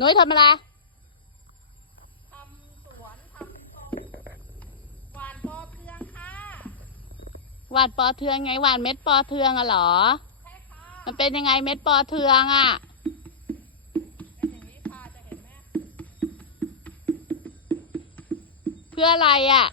นุ้ยทำอะไรทำสวนทำต้นหวานปอเทืองค่ะหวานปอเทืองไงหวานเม็ดปอเทืองอะเหรอใช่ค่ะมันเป็นยังไงเม็ดปอเทืองอะเป็นอย่างนี้ค่ะจะเห็นไหมเพื่ออะไรอะ